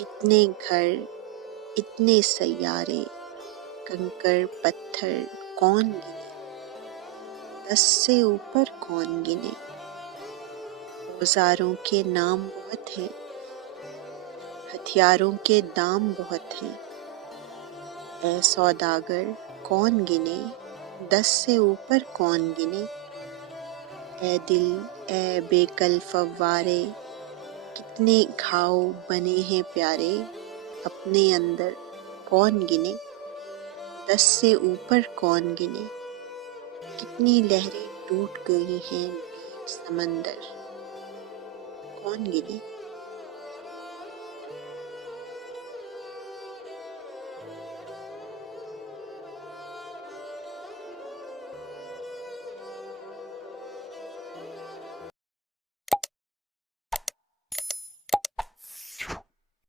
इतने घर, इतने सैयारे, कंकड़ पत्थर कौन गिने, 10 से ऊपर कौन गिने। औजारों के नाम बहुत हैं, हथियारों के दाम बहुत हैं। ऐ सौदागर कौन गिने, 10 से ऊपर कौन गिने। ऐ दिल, ऐ बेकल फव्वारे, कितने घाव बने हैं प्यारे, अपने अंदर कौन गिने, 10 से ऊपर कौन गिने। कितनी लहरें टूट गई हैं बीच समंदर, कौन गिने।